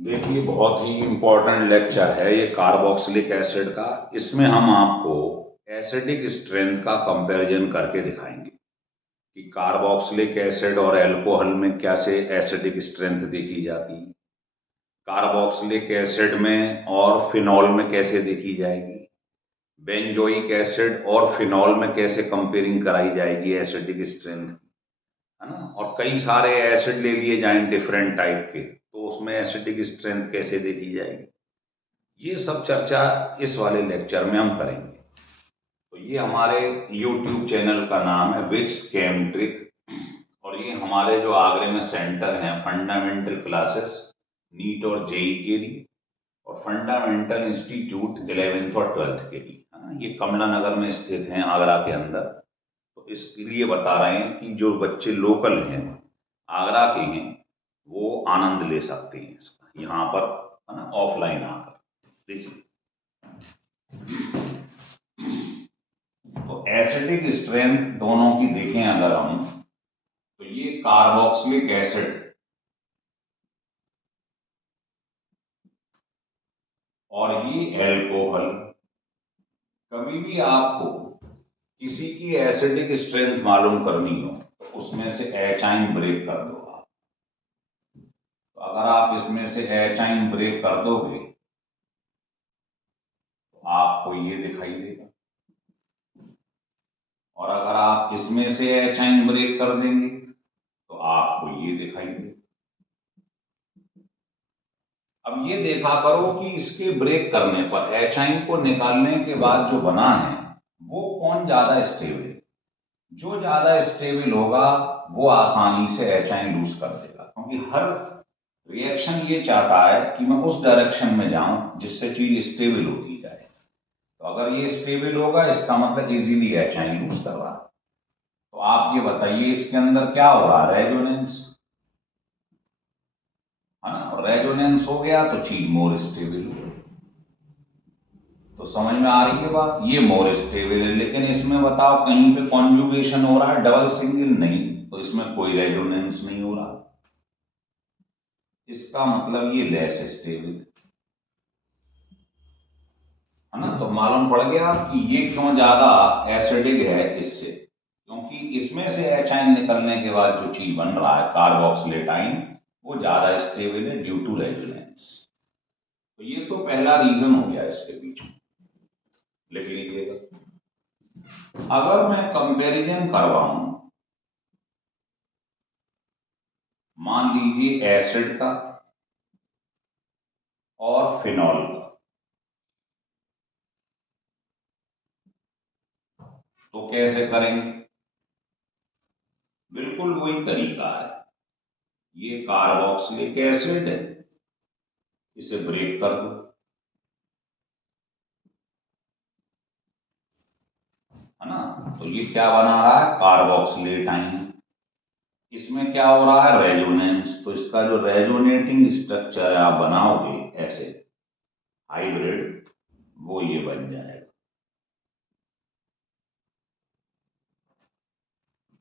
देखिए, बहुत ही important lecture है ये कार्बोक्सिलिक एसिड का। इसमें हम आपको एसिडिक स्ट्रेंथ का कंपैरिजन करके दिखाएंगे कि कार्बोक्सिलिक एसिड और अल्कोहल में कैसे एसिडिक स्ट्रेंथ देखी जाती है, कार्बोक्सिलिक एसिड में और फिनॉल में कैसे देखी जाएगी, बेंजोइक एसिड और फिनॉल में कैसे कंपेयरिंग कराई जाएगी एसिडिक स्ट्रेंथ, है ना। और कई सारे एसिड ले लिए जाएं डिफरेंट टाइप के, तो उसमें एसिडिक स्ट्रेंथ कैसे देखी जाएगी, ये सब चर्चा इस वाले लेक्चर में हम करेंगे। तो ये हमारे YouTube चैनल का नाम है विक्स केमट्रिक, और ये हमारे जो आगरे में सेंटर हैं फंडामेंटल क्लासेस नीट और जेई के लिए, और फंडामेंटल इंस्टीट्यूट 11th और 12th के लिए, है ना। ये कमला नगर में स्थित हैं आगरा के अंदर। तो इसके लिए बता रहे हैं कि जो बच्चे लोकल हैं, आगरा के हैं, वो आनंद ले सकते हैं इसका यहाँ पर, है ना, ऑफलाइन आकर। देखिए, तो एसिडिक स्ट्रेंथ दोनों की देखें अगर हम, तो ये कार्बोक्सिलिक एसिड और ये एल्कोहल। कभी भी आपको किसी की एसिडिक स्ट्रेंथ मालूम करनी हो तो उसमें से एचाइन ब्रेक कर दो आप। तो अगर आप इसमें से एचाइन ब्रेक कर दोगे तो आपको ये दिखाई देगा, और अगर आप इसमें से एचाइन ब्रेक कर देंगे तो आपको ये दिखाई देगा। अब ये देखा करो कि इसके ब्रेक करने पर एचाइन को निकालने के बाद जो बना है वो कौन ज्यादा स्टेबल है। जो ज्यादा स्टेबल होगा वो आसानी से एचाइन लूज कर देगा, क्योंकि हर रिएक्शन ये चाहता है कि मैं उस डायरेक्शन में जाऊं जिससे चीज स्टेबल होती जाए। तो अगर ये स्टेबल होगा इसका मतलब इजीली एचाइन लूज कर रहा है। तो आप ये बताइए इसके अंदर क्या हो रहा है, रेजोनेंस, है ना। और रेजोनेंस हो गया तो चीज मोर स्टेबल हो गई। तो समझ में आ रही है बात, ये मोर स्टेबल है। लेकिन इसमें बताओ कहीं पे कॉन्जुगेशन हो रहा है डबल सिंगल, नहीं, तो इसमें कोई रेजोनेंस नहीं हो रहा, इसका मतलब ये लेस स्टेबल है ना। तो मालूम पड़ गया कि ये क्यों ज्यादा एसिडिक है इससे, क्योंकि इसमें से एचाइन निकलने के बाद जो चीज बन रहा है कार्बोक्सिलेटाइन, वो ज्यादा स्टेबल है ड्यू टू रेजोनेंस। तो ये तो पहला रीजन हो गया इसके बीच में, लिख लीजिएगा। अगर मैं कंपैरिजन करवाऊं, मान लीजिए एसिड का और फिनॉल का, तो कैसे करेंगे। बिल्कुल वही तरीका है। ये कार्बोक्सिलिक एसिड है, इसे ब्रेक कर दो, है ना। तो ये क्या बना रहा है, कार्बोक्सिलेटाइन। इसमें क्या हो रहा है, रेजोनेंस। तो इसका जो रेजोनेटिंग स्ट्रक्चर आप बनाओगे ऐसे हाइब्रिड, वो ये बन जाएगा,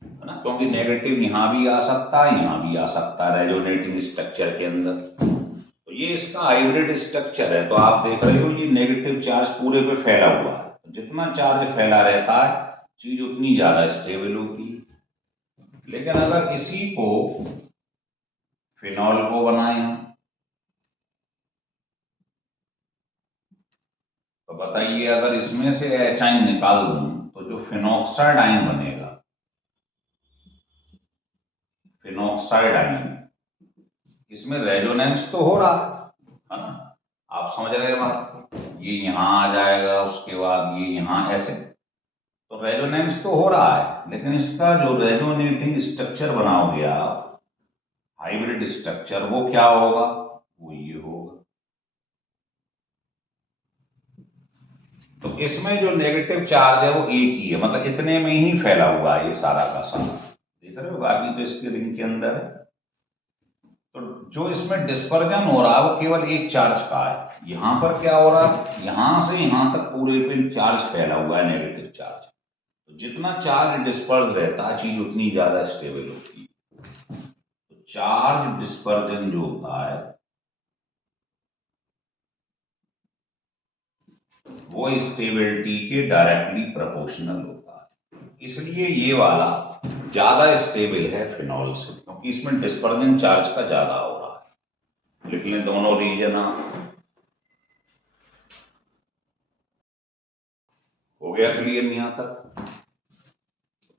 है ना। क्योंकि नेगेटिव यहां भी आ सकता है, यहां भी आ सकता है रेजोनेटिंग स्ट्रक्चर के अंदर। तो ये इसका हाइब्रिड स्ट्रक्चर है। तो आप देख रहे हो ये नेगेटिव चार्ज पूरे पे फैला हुआ है। तो जितना चार्ज फैला रहता है चीज उतनी ज्यादा स्टेबल होती है। लेकिन अगर इसी को फिनॉल को बनाए हम, तो बताइए अगर इसमें से एचाइन निकाल दूं तो जो फिनॉक्साइड आयन बनेगा, फिनॉक्साइड आयन, इसमें रेजोनेंस तो हो रहा है ना। आप समझ रहे हैं बात, ये यहां आ जाएगा, उसके बाद ये यहां ऐसे, तो रेजोनेंस तो हो रहा है। लेकिन इसका जो रेजोनेटिंग स्ट्रक्चर बनाओगे आप, हाइब्रिड स्ट्रक्चर, वो क्या होगा, वो ये होगा। तो इसमें जो नेगेटिव चार्ज है वो एक ही है, मतलब इतने में ही फैला हुआ है ये सारा का सारा, देख रहे हो। बाकी तो इसके रिंग के अंदर है। तो जो इसमें डिस्पर्जन हो रहा है वो केवल एक चार्ज का है। यहां पर क्या हो रहा है, यहां से यहां तक पूरे पे चार्ज फैला हुआ है, नेगेटिव चार्ज। तो जितना चार्ज डिस्पर्स रहता है चीज उतनी ज्यादा स्टेबल होती है। तो चार्ज डिस्पर्जन जो होता है वो स्टेबिलिटी के डायरेक्टली प्रोपोर्शनल होता है। इसलिए ये वाला ज्यादा स्टेबल है फिनॉल से, क्योंकि इसमें डिस्पर्जन चार्ज का ज्यादा हो रहा है। लिख लें दोनों रीजन हो गया क्लियर यहां तक।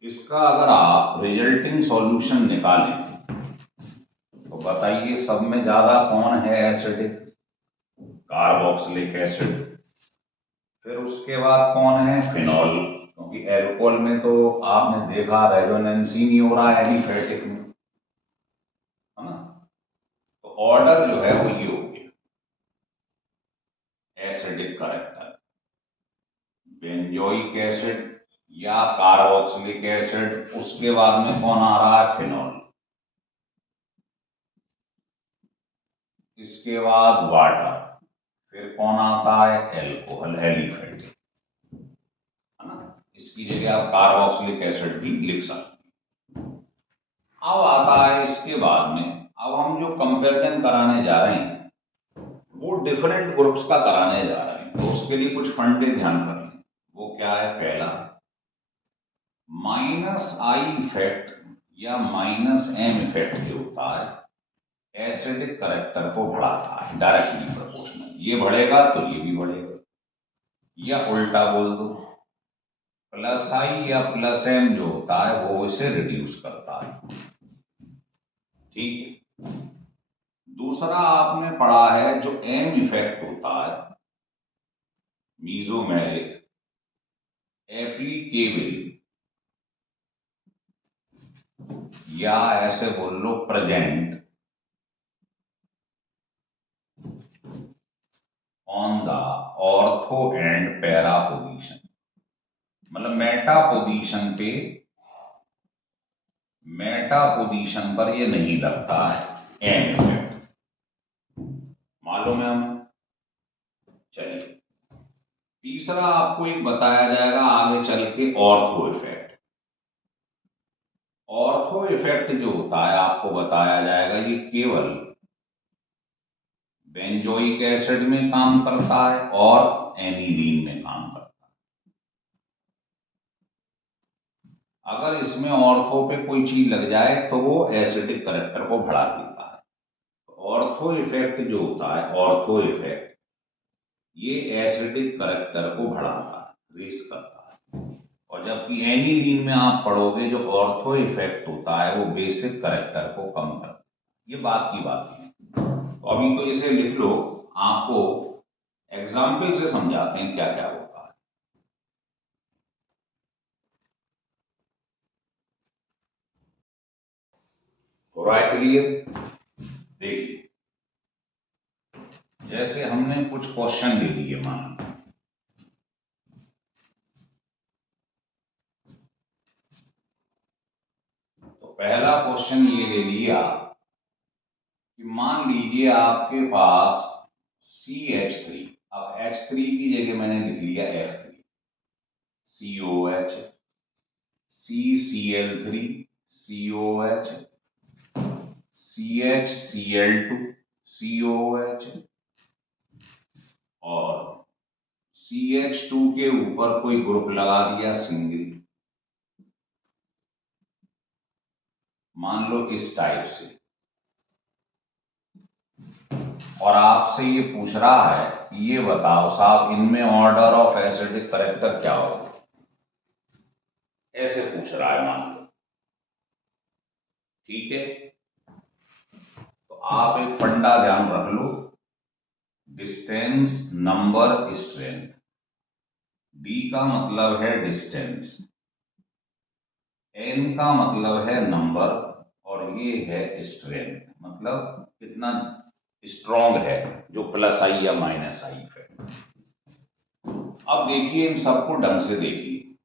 इसका अगर आप रिजल्टिंग सॉल्यूशन निकालें तो बताइए सब में ज्यादा कौन है एसिडिक? Carboxylic acid. फिर उसके बाद कौन है? फिनॉल, क्योंकि एल्कोहल में तो आपने देखा रेजोनेंस ही नहीं हो रहा है एलिफेटिक में, है ना। तो ऑर्डर जो है वो ये हो गया एसिडिक करेक्टर, बेंजोइक एसिड या कार्बोक्सिलिक एसिड, उसके बाद में कौन आ रहा है? फिनॉल, इसके बाद वाटर, फिर कौन आता है? एल्कोहल, एलिफेटिक, है ना। इसकी जगह आप कार्बोक्सिलिक एसिड भी लिख सकते हैं। अब आता है इसके बाद में, अब हम जो कंपैरिजन कराने जा रहे हैं वो डिफरेंट ग्रुप्स का कराने जा रहे हैं, तो उसके लिए कुछ फंडे ध्यान कर लें। वो क्या है? पहला, माइनस आई इफेक्ट या माइनस एम इफेक्ट जो होता है एसिडिक करेक्टर को बढ़ाता है डायरेक्टली प्रोपोर्शनल। ये बढ़ेगा तो ये भी बढ़ेगा, या उल्टा बोल दो, प्लस आई या प्लस एम जो होता है वो इसे रिड्यूस करता है। ठीक है। दूसरा आपने पढ़ा है जो एम इफेक्ट होता है, मीजोमेरिक, एप्लीकेबल, या ऐसे बोल लो present on the ortho and para position. मतलब मेटा पोजीशन पर ये नहीं लगता है एम इफेक्ट, मालूम है हमें। चलिए, तीसरा आपको एक बताया जाएगा आगे चल के, ऑर्थो इफेक्ट। ऑर्थो इफेक्ट जो होता है आपको बताया जाएगा, ये केवल बेंजोइक एसिड में काम करता है और एनिलीन में काम करता है। अगर इसमें ऑर्थो पे कोई चीज लग जाए तो वो एसिडिक करेक्टर को बढ़ा देता है। ऑर्थो इफेक्ट जो होता है, ऑर्थो इफेक्ट, ये एसिडिक करेक्टर को बढ़ाता है, रेस करता है। और जबकि एनिलीन में आप पढ़ोगे जो ऑर्थो इफेक्ट होता है वो बेसिक करेक्टर को कम करता है। ये बात की बात है। तो अभी तो इसे लिख लो, आपको एग्जाम्पल से समझाते हैं क्या क्या होता है। हो रहा है क्लियर? देखिए, जैसे हमने कुछ क्वेश्चन ले लिए, मान तो पहला क्वेश्चन ये ले लिया कि मान लीजिए आपके पास CH3, अब H3 की जगह मैंने लिख लिया F3, COH, CCl3, COH, CHCl2, COH, और CH2 के ऊपर कोई ग्रुप लगा दिया सिंगल, मान लो इस टाइप से, और आपसे ये पूछ रहा है कि ये बताओ साहब इनमें ऑर्डर ऑफ एसिडिक करेक्टर क्या होगा, ऐसे पूछ रहा है मान लो। ठीक है, तो आप एक फंडा ध्यान रख लो, डिस्टेंस नंबर स्ट्रेंथ। डी का मतलब है डिस्टेंस, एन का मतलब है नंबर, और ये है स्ट्रेंथ, मतलब कितना स्ट्रॉन्ग है, जो प्लस आई या माइनस आई है। अब देखिए इन सबको ढंग से देखिए,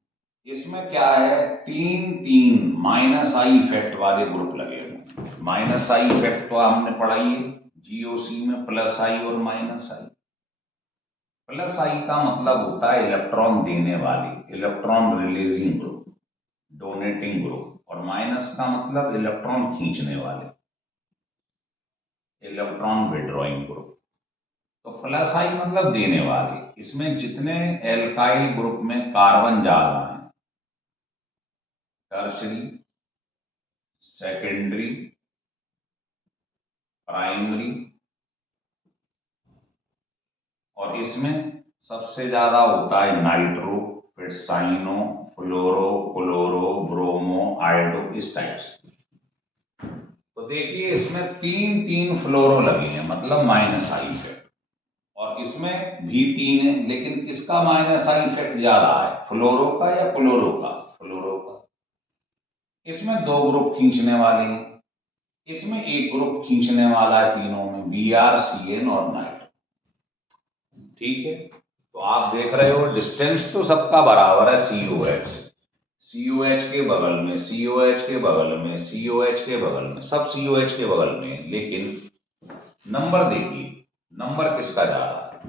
इसमें क्या है, तीन तीन माइनस आई इफेक्ट वाले ग्रुप लगे हुए। माइनस आई इफेक्ट तो हमने पढ़ाई है जीओसी में, प्लस आई और माइनस आई। प्लस आई का मतलब होता है इलेक्ट्रॉन देने वाले, electron releasing group, donating group, और माइनस का मतलब इलेक्ट्रॉन खींचने वाले, इलेक्ट्रॉन विड्रॉइंग ग्रुप। तो प्लस आई मतलब देने वाले, इसमें जितने एल्काइल ग्रुप में कार्बन ज्यादा हैं, टर्शरी, सेकेंडरी, प्राइमरी, और इसमें सबसे ज्यादा होता है नाइट्रो, फिर साइनो, फ्लोरो, क्लोरो, ब्रोमो, आयोडो, इस टाइप से। तो देखिए इसमें तीन तीन फ्लोरो लगे हैं, मतलब माइनस आई इफेक्ट, और इसमें भी तीन है, लेकिन किसका माइनस आई इफेक्ट ज्यादा है, फ्लोरो का या क्लोरो का? फ्लोरो का। इसमें दो ग्रुप खींचने वाले हैं, इसमें एक ग्रुप खींचने वाला है तीनों में, BrCN और नाइट्रो। ठीक है, तो आप देख रहे हो डिस्टेंस तो सबका बराबर है, COH से। COH के बगल में, COH के बगल में, COH के बगल में, सब COH के बगल में, लेकिन नंबर देखिए, नंबर किसका ज्यादा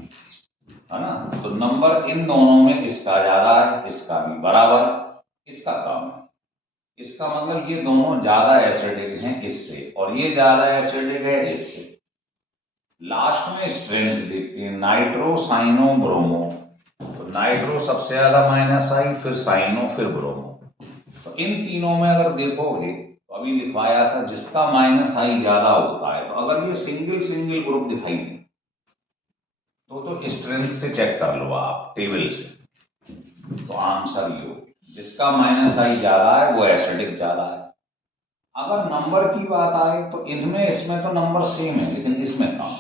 है ना? तो नंबर इन दोनों में इसका ज्यादा है, इसका भी बराबर है, इसका कम है। इसका मतलब ये दोनों ज्यादा एसिडिक हैं इससे, और ये ज्यादा एसिडिक है इससे। लास्ट में स्ट्रेंथ देखते हैं, नाइट्रो, साइनो, ब्रोमो। तो नाइट्रो सबसे ज्यादा माइनस आई, फिर साइनो, फिर ब्रोमो। तो इन तीनों में अगर देखोगे तो अभी लिखवाया था जिसका माइनस आई ज्यादा होता है, तो अगर ये सिंगल सिंगल ग्रुप दिखाई दे तो स्ट्रेंथ से चेक कर लो आप टेबल से, तो आंसर ये हो, जिसका माइनस आई ज्यादा है वो एसिडिक ज्यादा है। अगर नंबर की बात आए तो इनमें, इसमें तो नंबर सेम है, लेकिन इसमें कम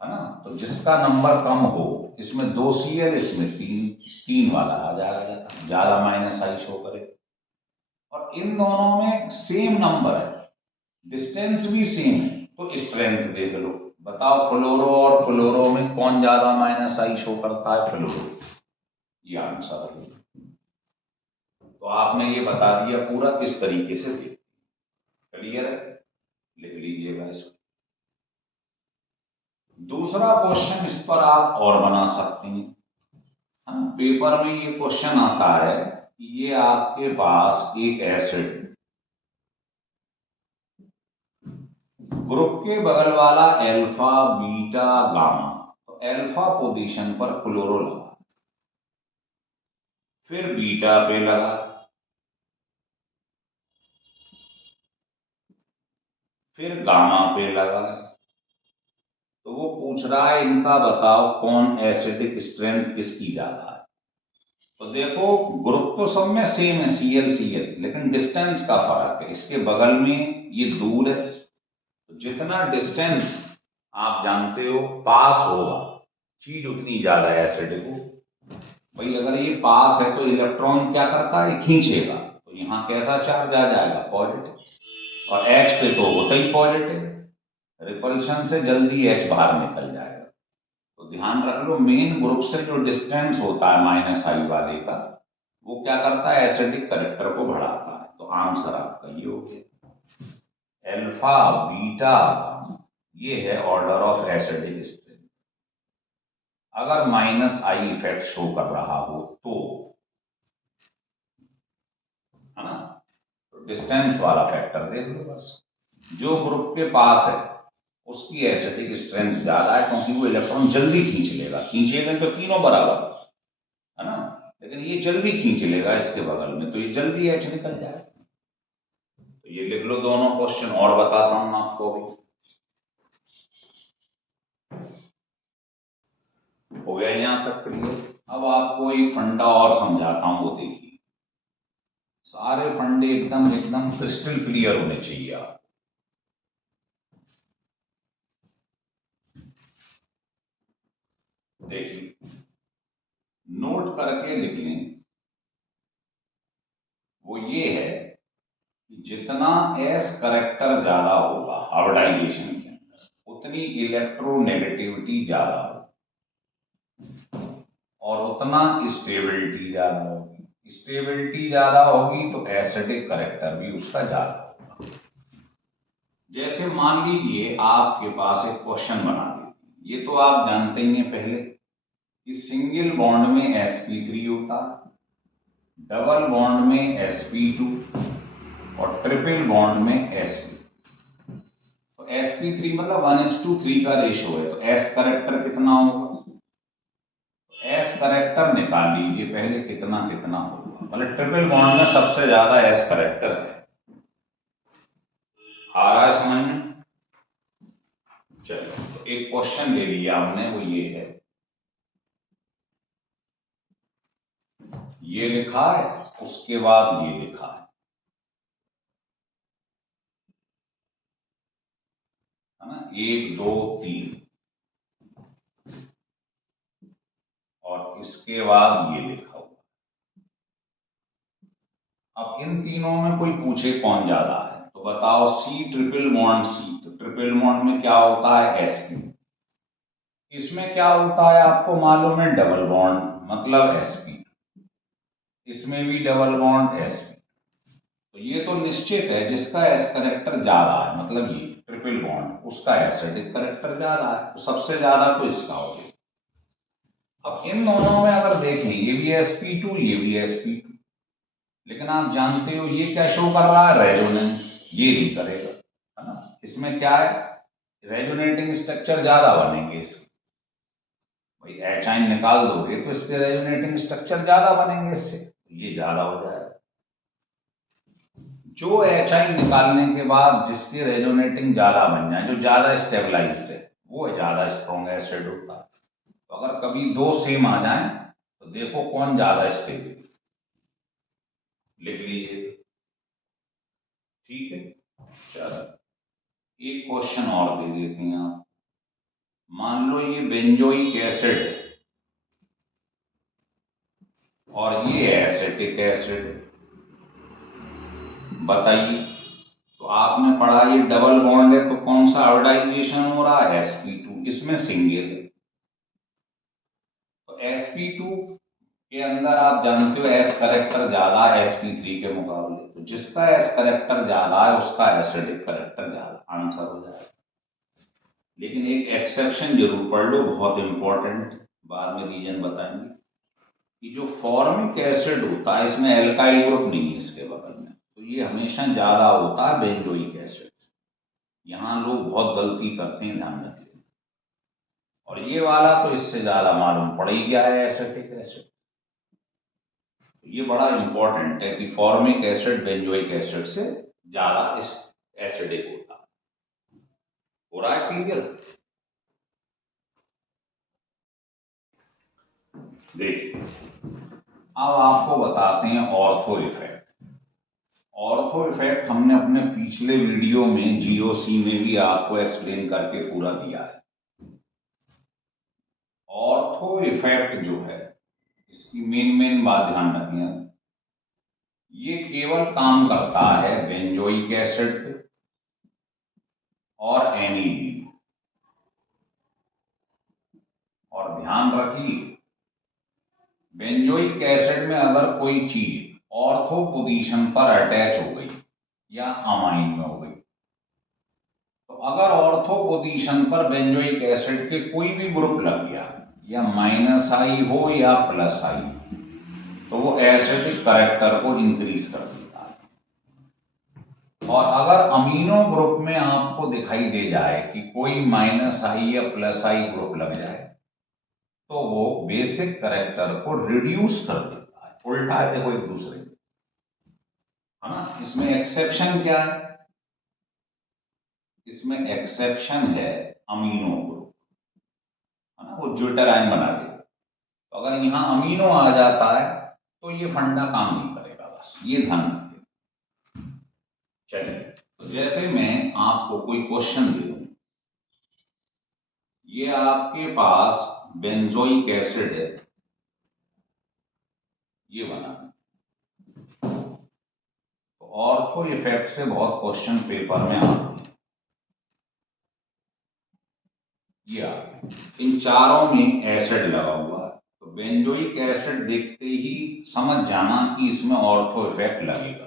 है ना? तो जिसका नंबर कम हो, इसमें 2 Cl, इसमें 3 वाला आ जाएगा, ज्यादा माइनस आई शो करे। और इन दोनों में सेम नंबर है, डिस्टेंस भी सेम है, तो स्ट्रेंथ देख लो। बताओ फ्लोरो और फ्लोरो में कौन ज्यादा माइनस आई शो करता है? फ्लोरो। ये आंसर है। तो आपने ये बता दिया पूरा किस तरीके से देखते। क्लियर है? लिख लीजिएगा इसको। दूसरा क्वेश्चन इस पर आप और बना सकते हैं। पेपर में ये क्वेश्चन आता है, ये आपके पास एक एसिड, ग्रुप के बगल वाला अल्फा, बीटा, गामा, तो अल्फा पोजीशन पर क्लोरो लगा, फिर बीटा पे लगा, फिर गामा पे लगा। तो वो पूछ रहा है इनका बताओ कौन एसिडिक स्ट्रेंथ किसकी ज्यादा है। तो देखो ग्रुप तो सब में सेम है, Cl, लेकिन डिस्टेंस का फर्क है। इसके बगल में ये दूर है, तो जितना डिस्टेंस आप जानते हो पास होगा, चीज उतनी ज्यादा एसिडिक हो। भाई अगर ये पास है तो इलेक्ट्रॉन क्या करता है, खींचेगा, तो यहाँ कैसा चार्ज आ जाएगा, पॉजिटिव, और H पे तो होता ही पॉजिटिव, रिपल्शन से जल्दी H बाहर निकल जाएगा। तो ध्यान रख लो, मेन ग्रुप से जो डिस्टेंस होता है माइनस आई वाले का, वो क्या करता है, एसिडिक करेक्टर को बढ़ाता है। तो आंसर आपका ये हो गया, अल्फा, बीटा, ये है ऑर्डर ऑफ एसिडिक स्ट्रेंथ। अगर माइनस आई इफेक्ट शो कर रहा हो तो, है ना? तो डिस्टेंस वाला फैक्टर देख लो बस। जो ग्रुप के पास है उसकी एसिडिक स्ट्रेंथ ज्यादा है, क्योंकि वो इलेक्ट्रॉन जल्दी खींच लेगा, खींचेगा तो तीनों बराबर है ना, लेकिन ये जल्दी खींच लेगा इसके बगल में, तो ये जल्दी H निकल जाएगा। तो ये लिख लो दोनों क्वेश्चन, और बताता हूं आपको अभी। हो गया यहां तक क्लियर? अब आपको एक फंडा और समझाता हूं, वो देखिए। सारे फंडे एकदम एकदम क्रिस्टल क्लियर होने चाहिए आप। देखिए नोट करके लिख लें, वो ये है कि जितना S करेक्टर ज्यादा होगा हाइब्रिडाइजेशन के अंदर, उतनी इलेक्ट्रोनेगेटिविटी ज्यादा होगी और उतना स्टेबिलिटी ज्यादा होगी। स्टेबिलिटी ज्यादा होगी तो एसिडिक करेक्टर भी उसका ज्यादा होगा। जैसे मान लीजिए आपके पास एक क्वेश्चन बना दीजिए, ये तो आप जानते ही हैं पहले कि सिंगल बॉन्ड में sp3 होता है, डबल बॉन्ड में sp2 और ट्रिपल बॉन्ड में sp। तो sp3 मतलब 1:3 का रेशो है, तो S करेक्टर कितना होगा, करेक्टर निकाल लीजिए पहले, कितना कितना होगा। मतलब ट्रिपल बॉन्ड में सबसे ज्यादा एस करेक्टर है। आ रहा है समझ में? चलो तो एक क्वेश्चन ले लिया आपने, वो ये है, ये लिखा है, उसके बाद ये लिखा है ना, 1 2 3, और इसके बाद ये लिखा हुआ। अब इन तीनों में कोई पूछे कौन ज्यादा है, तो बताओ सी ट्रिपल बॉन्ड सी, तो ट्रिपल बॉन्ड में क्या होता है sp, इसमें क्या होता है आपको मालूम है, डबल बॉन्ड मतलब sp, इसमें भी डबल बॉन्ड sp। तो ये तो निश्चित है जिसका एस करेक्टर ज्यादा है, मतलब ये ट्रिपल बॉन्ड, उसका एसिडिक करेक्टर ज्यादा है, तो सबसे ज्यादा तो इसका हो गया। अब इन दोनों में अगर देखें, ये भी sp2 ये भी sp2, लेकिन आप जानते हो ये क्या शो कर रहा है, रेजोनेंस, ये नहीं करेगा, है ना। इसमें क्या है, रेजोनेटिंग स्ट्रक्चर ज्यादा बनेंगे इसके, भाई एचाइन निकाल दोगे तो इसके रेजोनेटिंग स्ट्रक्चर ज्यादा बनेंगे इससे, तो ये ज्यादा हो जाएगा। जो एचाइन निकालने के बाद जिसके रेजोनेटिंग ज्यादा बन जाए, जो ज्यादा स्टेबलाइज्ड है, वो ज्यादा स्ट्रॉन्ग एसिड होता है। तो अगर कभी दो सेम आ जाए तो देखो कौन ज्यादा स्टेबल, लिख लीजिए, ठीक है। चलो एक क्वेश्चन और दे देते हैं आप, मान लो ये बेंजोइक एसिड है और ये एसिटिक एसिड, बताइए। तो आपने पढ़ा ये डबल बॉन्ड है, तो कौन सा आयोडाइजेशन हो रहा है, sp2, इसमें सिंगल है। तो sp2 के अंदर आप जानते हो एस करेक्टर ज्यादा है sp3 के मुकाबले, तो जिसका एस करेक्टर ज्यादा है उसका एसिडिक करेक्टर ज्यादा, आंसर हो जाएगा। लेकिन एक एक्सेप्शन जरूर पढ़ लो, बहुत इंपॉर्टेंट, बाद में रीजन बताएंगे, कि जो फॉर्मिक एसिड होता है इसमें एल्काइल ग्रुप नहीं है इसके बगल में, तो ये हमेशा ज्यादा होता है बेंजोइक एसिड से। यहाँ लोग बहुत गलती करते हैं, ध्यान रखिए। और ये वाला तो इससे ज्यादा मालूम पड़ ही गया है, एसिटिक एसिड। ये बड़ा इंपॉर्टेंट है कि फॉर्मिक एसिड बेंजोइक एसिड से ज्यादा एसिडिक होता है। हो रहा है क्लियर? देखिए अब आपको बताते हैं ऑर्थो इफेक्ट। ऑर्थो इफेक्ट हमने अपने पिछले वीडियो में जीओसी में भी आपको एक्सप्लेन करके पूरा दिया है। ऑर्थो इफेक्ट जो है, इसकी मेन बात ध्यान रखिए, ये केवल काम करता है बेंजोइक एसिड पे और एनीलीन। और ध्यान रखिए, बेंजोइक एसिड में अगर कोई चीज ऑर्थो पोजीशन पर अटैच हो गई या अमाइन में हो गई, तो अगर ऑर्थो पोजीशन पर बेंजोइक एसिड के कोई भी ग्रुप लग गया, या माइनस आई हो या प्लस आई, तो वो एसिडिक करेक्टर को इंक्रीज कर देता है। और अगर अमीनो ग्रुप में आपको दिखाई दे जाए कि कोई माइनस आई या प्लस आई ग्रुप लग जाए, तो वो बेसिक करेक्टर को रिड्यूस कर देता है, उल्टा है देखो एक दूसरे, है ना। इसमें एक्सेप्शन क्या है, इसमें एक्सेप्शन है अमीनो ग्रुप, है ना, वो ज्यूटेराइन बना देगा। तो अगर यहां अमीनो आ जाता है तो ये फंडा काम नहीं करेगा, बस ये ध्यान रखिए। चलिए, तो जैसे मैं आपको कोई क्वेश्चन दे दूं, ये आपके पास बेंजोइक एसिड है, ये बना, तो ऑर्थो इफेक्ट से बहुत क्वेश्चन पेपर में आते हैं। ये आ इन चारों में एसिड लगा हुआ है, तो बेंजोइक एसिड देखते ही समझ जाना कि इसमें ऑर्थो इफेक्ट लगेगा।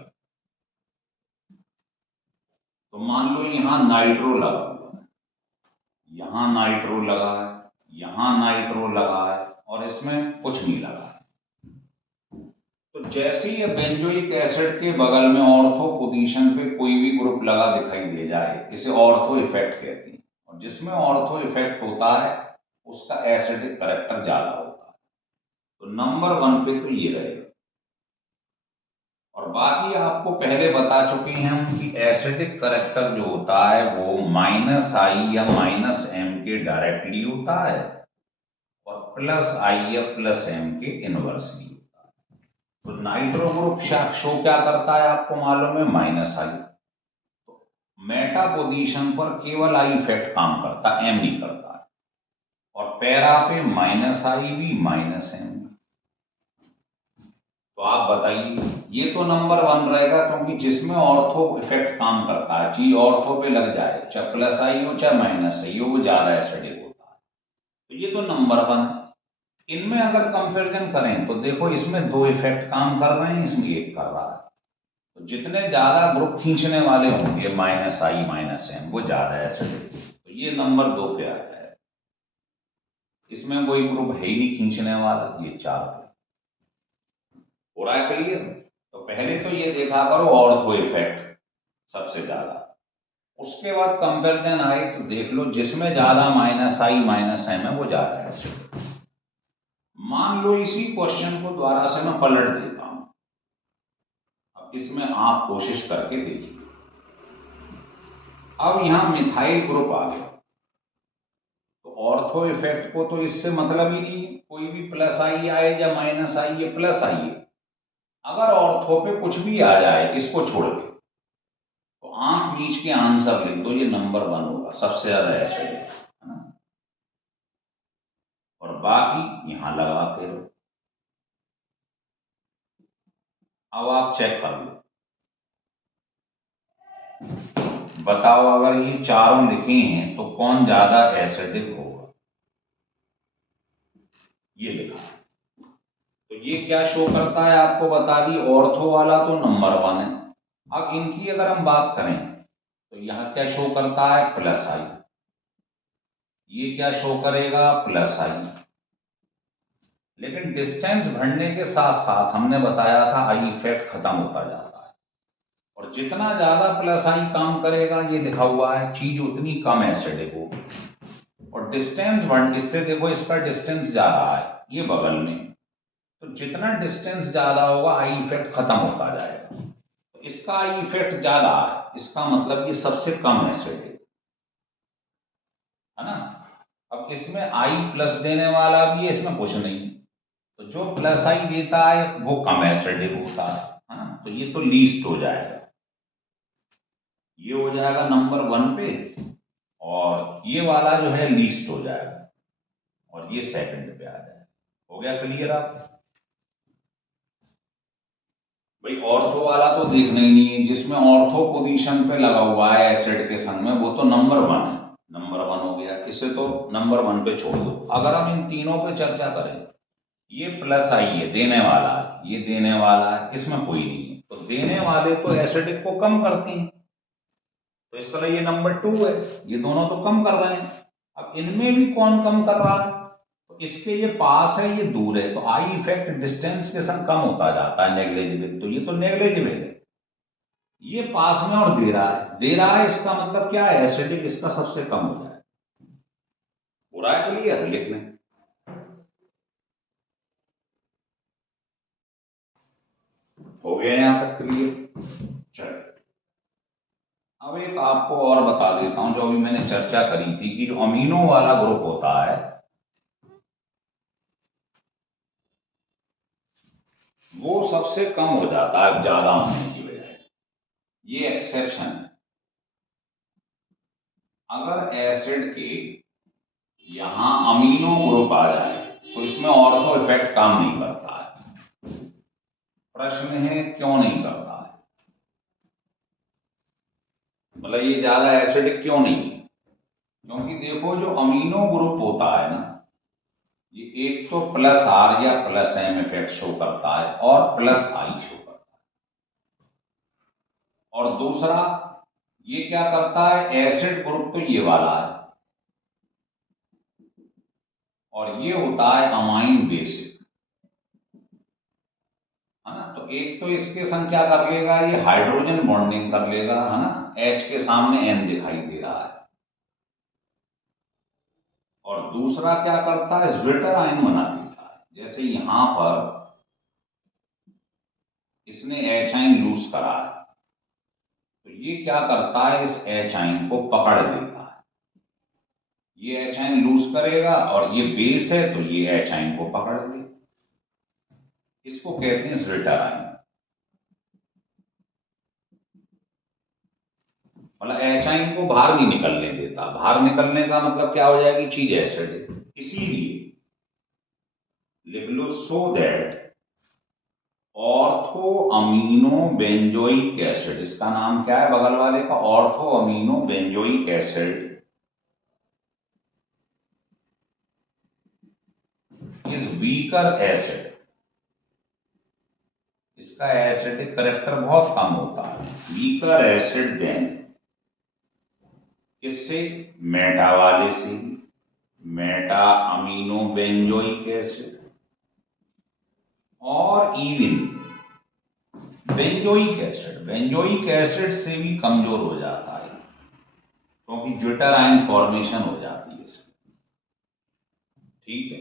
तो मान लो यहां नाइट्रो लगा हुआ है, यहां नाइट्रो लगा है, यहां नाइट्रो लगा है, और इसमें कुछ नहीं लगा है। तो जैसे ही बेंजोइक एसिड के बगल में ऑर्थो पोजीशन पे कोई भी ग्रुप लगा दिखाई दे जाए, इसे ऑर्थो इफेक्ट कहते हैं। और जिसमें ऑर्थो इफेक्ट होता है उसका एसिडिक करेक्टर ज्यादा होता है। तो नंबर 1 पे तो ये रहेगा। और बाकी आपको पहले बता चुके हैं हम कि एसिडिक करेक्टर जो होता है वो -I या -M के डायरेक्टली होता है और +I या +M के इनवर्सली होता है। तो नाइट्रो ग्रुप शो क्या करता है आपको मालूम है, -I। तो मेटा पोजीशन पर केवल I इफेक्ट काम करता है, M नहीं करता है। और पैरा पे -I भी -M। तो आप बताइए, ये तो नंबर 1 रहेगा क्योंकि जिसमें ऑर्थो इफेक्ट काम करता है, चीज ऑर्थो पे लग जाए, चाहे +I हो चाहे -I हो, वो ज्यादा एसिडिक होता है। तो ये तो नंबर 1 है। इनमें अगर कंपैरिजन करें तो देखो, इसमें 2 इफेक्ट काम कर रहे हैं, इसमें 1 कर रहा है। तो जितने ज्यादा ग्रुप खींचने वाले होंगे -I -M, वो ज्यादा एसिडिक। तो ये नंबर 2 पे आ जाए। इसमें कोई ग्रुप है ही नहीं खींचने वाला, ये 4 पे। हो रहा है क्लियर? तो पहले तो ये देखा करो ऑर्थो इफेक्ट सबसे ज्यादा, उसके बाद कंपैरिजन आए तो देख लो जिसमें ज्यादा -I -M है वो ज्यादा है। मान लो इसी क्वेश्चन को दोबारा से मैं पलट देता हूं, अब इसमें आप कोशिश करके देखिए। अब यहां मिथाइल ग्रुप आ गया, तो ऑर्थो इफेक्ट को तो इससे मतलब ही नहीं है, कोई भी +I आए या -I या +I है। अगर ऑर्थो पे कुछ भी आ जाए इसको छोड़ के, तो आंख नीच के आंसर लिख दो, ये नंबर 1 होगा, सबसे ज्यादा एसिडिक है ना। और बाकी यहां लगाते रहो। अब आप चेक कर लो, बताओ अगर ये चारों लिखे हैं तो कौन ज्यादा एसिडिक होगा। ये लिखा, तो ये क्या शो करता है आपको बता दी, ऑर्थो वाला तो नंबर 1 है। अब इनकी अगर हम बात करें तो यहां क्या शो करता है, +I। ये क्या शो करेगा, +I। लेकिन डिस्टेंस बढ़ने के साथ साथ हमने बताया था I इफेक्ट खत्म होता जाता है, और जितना ज्यादा +I काम करेगा, ये लिखा हुआ है, चीज उतनी कम एसिडिक होगी। और डिस्टेंस बढ़, इससे देखो इसका डिस्टेंस ज्यादा है, ये बगल में, तो जितना डिस्टेंस ज्यादा होगा I इफेक्ट खत्म होता जाएगा। तो इसका I इफेक्ट ज्यादा है, इसका मतलब ये सबसे कम एसिडिक है ना। अब इसमें I+ देने वाला भी है, इसमें कुछ नहीं, तो जो +I देता है वो कम एसिडिक होता है ना। तो ये तो लीस्ट हो जाएगा, ये हो जाएगा नंबर 1 पे, और ये वाला जो है लीस्ट हो जाएगा, और ये सेकंड पे आ जाएगा। हो गया क्लियर आप? भाई ऑर्थो वाला तो देखना ही नहीं है, जिसमें ऑर्थो पोजीशन पे लगा हुआ है एसिड के संग में, वो तो नंबर 1 है, नंबर 1 हो गया। इसे तो नंबर 1 पे छोड़ दो। अगर हम इन तीनों पे चर्चा करें, ये +I है, देने वाला है, ये देने वाला है, इसमें कोई नहीं है, तो देने वाले तो एसिडिक को कम करते हैं, तो इसका ये नंबर 2 है, ये दोनों तो कम कर रहे हैं। अब इनमें भी कौन कम कर रहा है, तो इसके ये पास है, ये दूर है, तो I इफेक्ट डिस्टेंस के संग कम होता जाता है, नेग्लेजिबल, तो ये तो नेग्लेजिबल है। ये पास में और दे रहा है, दे रहा है, इसका मतलब क्या है, एसिडिक इसका सबसे कम हो जाए। हो रहा है क्लियर? लिख लें। हो गया यहां तक क्लियर? चलो, अब एक आपको और बता देता हूं, जो अभी मैंने चर्चा करी थी कि जो अमीनो वाला ग्रुप होता है वो सबसे कम हो जाता है ज्यादा होने की बजाय, ये एक्सेप्शन है। अगर एसिड के यहां अमीनो ग्रुप आ जाए तो इसमें ऑर्थो इफेक्ट काम नहीं करता है। प्रश्न है क्यों नहीं करता है, मतलब ये ज्यादा एसिडिक क्यों नहीं है? क्योंकि देखो जो अमीनो ग्रुप होता है ना, ये एक तो +R या +M इफेक्ट शो करता है और +I शो करता है, और दूसरा ये क्या करता है, एसिड ग्रुप तो ये वाला है, और ये होता है अमाइन बेसिक, है ना। तो एक तो इसके संग क्या कर लेगा, ये हाइड्रोजन बॉन्डिंग कर लेगा, है ना, H के सामने N दिखाई दे रहा है, और दूसरा क्या करता है, ज्विटर आयन बना देता है। जैसे यहां पर इसने एच आइन लूज करा है, तो ये क्या करता है, इस एच आइन को पकड़ लेता है। ये एच आइन लूज करेगा और ये बेस है तो ये एच आइन को पकड़ ले, इसको कहते हैं ज्विटर आइन। मतलब एच आइन को बाहर नहीं निकलने देता। बाहर निकलने का मतलब क्या हो जाएगी, चीज एसिड है। इसीलिए लिख लो, so that ortho amino benzoic acid, इसका नाम क्या है बगल वाले का, ortho amino benzoic acid is weaker acid. इसका एसिडिक करेक्टर बहुत कम होता है। वीकर एसिड देन, किससे, मेटा वाले से, मेटा अमीनो बेंजोइक एसिड, और even benzoic acid. Benzoic acid से भी कमजोर हो जाता है, क्योंकि ज्विटर आयन फॉर्मेशन हो जाती है इसकी। ठीक है,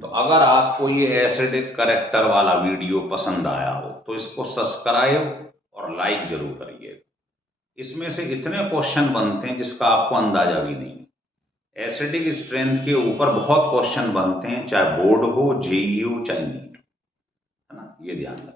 तो अगर आपको ये एसिडिक करेक्टर वाला वीडियो पसंद आया हो तो इसको सब्सक्राइब और लाइक जरूर करिए। इसमें से इतने क्वेश्चन बनते हैं जिसका आपको अंदाजा भी नहीं। एसिडिक स्ट्रेंथ के ऊपर बहुत क्वेश्चन बनते हैं, चाहे बोर्ड हो, जेईई हो, चाहे नीट, है ना, ये ध्यान रखना।